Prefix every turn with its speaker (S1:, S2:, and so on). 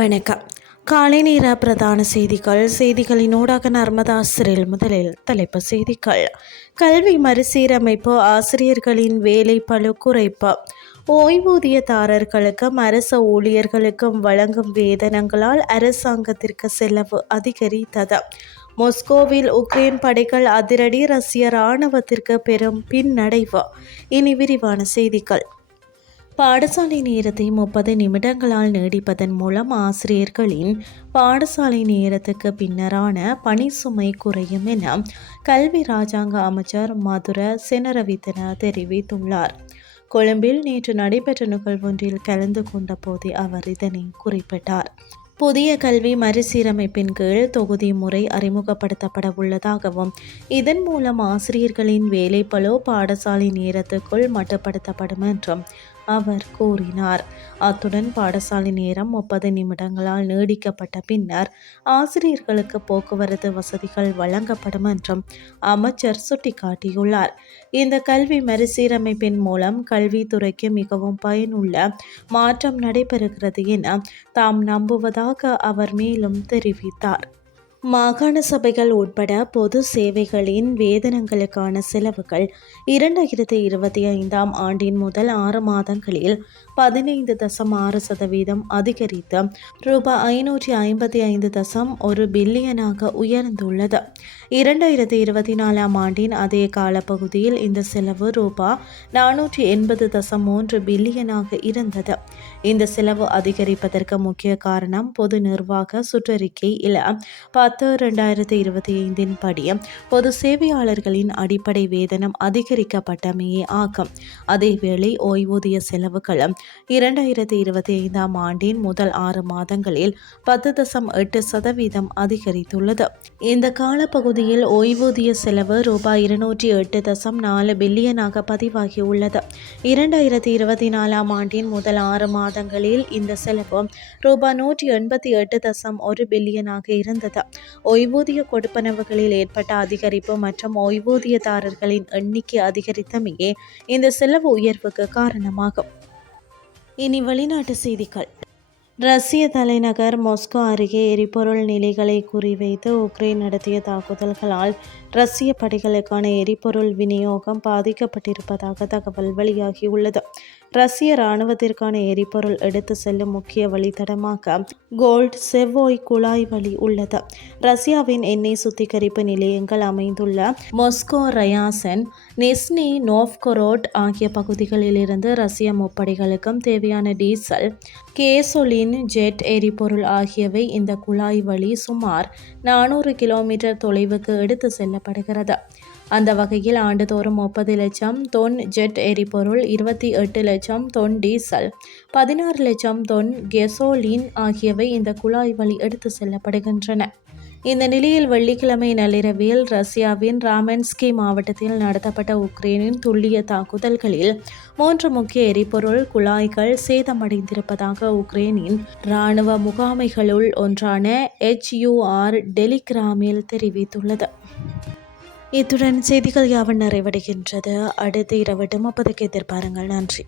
S1: வணக்கம். காலை நேர பிரதான செய்திகள். செய்திகளின் ஊடாக நர்மதாசிரில் முதலில் தலைப்பு செய்திகள். கல்வி மறுசீரமைப்பு ஆசிரியர்களின் வேலை பழு குறைப்பு. ஓய்வூதியதாரர்களுக்கும் அரச ஊழியர்களுக்கும் வழங்கும் வேதனங்களால் அரசாங்கத்திற்கு செலவு அதிகரித்தது. மொஸ்கோவில் உக்ரைன் படைகள் அதிரடி ரஷ்ய இராணுவத்திற்கு பெரும் பின்னடைவு. இனி விரிவான செய்திகள். பாடசாலை நேரத்தை முப்பது நிமிடங்களால் நீடிப்பதன் மூலம் ஆசிரியர்களின் பாடசாலை நேரத்துக்கு பின்னரான பணி சுமை குறையும் என கல்வி ராஜாங்க அமைச்சர் மதுர செனரவித்தன தெரிவித்துள்ளார். கொழும்பில் நேற்று நடைபெற்ற நிகழ்வொன்றில் கலந்து கொண்ட போதே அவர் இதனை குறிப்பிட்டார். புதிய கல்வி மறுசீரமைப்பின் கீழ் தொகுதி முறை அறிமுகப்படுத்தப்பட உள்ளதாகவும் இதன் மூலம் ஆசிரியர்களின் வேலைப்பளோ பாடசாலை நேரத்துக்குள் மட்டுப்படுத்தப்படும் என்றும் அவர் கூறினார். அத்துடன் பாடசாலை நேரம் முப்பது நிமிடங்களால் நீடிக்கப்பட்ட பின்னர் ஆசிரியர்களுக்கு போக்குவரத்து வசதிகள் வழங்கப்படும் என்றும் அமைச்சர் சுட்டிக்காட்டியுள்ளார். இந்த கல்வி மறுசீரமைப்பின் மூலம் கல்வித்துறைக்கு மிகவும் பயனுள்ள மாற்றம் நடைபெறுகிறது என தாம் நம்புவதாக அவர் மேலும் தெரிவித்தார். மாகாண சபைகள் உட்பட பொது சேவைகளின் வேதனங்களுக்கான செலவுகள் இரண்டாயிரத்தி இருபத்தி ஐந்தாம் ஆண்டின் முதல் ஆறு மாதங்களில் பதினைந்து தசம் ஆறு சதவீதம் அதிகரித்து ரூபாய் ஐநூற்றி ஐம்பத்தி ஐந்து தசம் ஒரு பில்லியனாக உயர்ந்துள்ளது. இரண்டாயிரத்தி இருபத்தி நாலாம் ஆண்டின் அதே காலப்பகுதியில் இந்த செலவு ரூபாய் நானூற்றி எண்பது தசம் மூன்று பில்லியனாக இருந்தது. இந்த செலவு அதிகரிப்பதற்கு முக்கிய காரணம் பொது நிர்வாக சுற்றறிக்கை இல பத்து ரெண்டாயிரத்தி இருபத்தி ஐந்தின் படி பொது சேவையாளர்களின் அடிப்படை வேதனம் அதிகரிக்கப்பட்டமையே ஆகும் அதேவேளை ஓய்வூதிய செலவுகள் இரண்டாயிரத்தி இருபத்தி ஐந்தாம் ஆண்டின் முதல் ஆறு மாதங்களில் பத்து தசம் எட்டு சதவீதம் அதிகரித்துள்ளது. இந்த காலப்பகுதியில் ஓய்வூதிய செலவு ரூபாய் இருநூற்றி எட்டு தசம் நாலு பில்லியனாக பதிவாகியுள்ளது. இரண்டாயிரத்தி இருபத்தி நாலாம் ஆண்டின் முதல் ஆறு மாதங்களில் இந்த செலவு ரூபாய் நூற்றி எண்பத்தி எட்டு தசம் ஒரு பில்லியனாக இருந்தது. ஓய்வூதிய கொடுப்பனவுகளில் ஏற்பட்ட அதிகரிப்பு மற்றும் ஓய்வூதியதாரர்களின் எண்ணிக்கை அதிகரித்தமையே இந்த செலவு உயர்வுக்கு காரணமாகும். இனி வெளிநாட்டு செய்திகள். ரஷ்ய தலைநகர் மாஸ்கோ அருகே எரிபொருள் நிலைகளை குறிவைத்து உக்ரைன் நடத்திய தாக்குதல்களால் ரஷ்ய படைகளுக்கான எரிபொருள் விநியோகம் பாதிக்கப்பட்டிருப்பதாக தகவல் வெளியாகியுள்ளது. ரஷ்ய இராணுவத்திற்கான எரிபொருள் எடுத்து செல்லும் முக்கிய வழித்தடமாக கோல்ட் செவ்வாய் குழாய் வழி உள்ளது. ரஷ்யாவின் எண்ணெய் சுத்திகரிப்பு நிலையங்கள் அமைந்துள்ள மொஸ்கோ ரயாசன் நெஸ்னி நோவ்கொரோட் ஆகிய பகுதிகளிலிருந்து ரஷ்ய முப்படைகளுக்கும் தேவையான டீசல் கேசோலின் ஜெட் எரிபொருள் ஆகியவை இந்த குழாய் வழி சுமார் நானூறு கிலோமீட்டர் தொலைவுக்கு எடுத்து காணப்படுகிறது. அந்த வகையில் ஆண்டுதோறும் முப்பது லட்சம் தொன் ஜெட் எரிபொருள் இருபத்தி எட்டு லட்சம் தொன் டீசல் பதினாறு லட்சம் தொன் கெசோலின் ஆகியவை இந்த குழாய் வழி எடுத்து செல்லப்படுகின்றன. இந்த நிலையில் வெள்ளிக்கிழமை நள்ளிரவில் ரஷ்யாவின் ராமன்ஸ்கி மாவட்டத்தில் நடத்தப்பட்ட உக்ரைனின் துல்லிய தாக்குதல்களில் மூன்று முக்கிய எரிபொருள் குழாய்கள் சேதமடைந்திருப்பதாக உக்ரைனின் இராணுவ முகாமைகளுள் ஒன்றான எச்யூஆர் டெலிகிராமில் தெரிவித்துள்ளது. இத்துடன் செய்திகள் யாவன் நிறைவடைகின்றது. அடுத்து இரவு முப்பதுக்கு எதிர்பாருங்கள். நன்றி.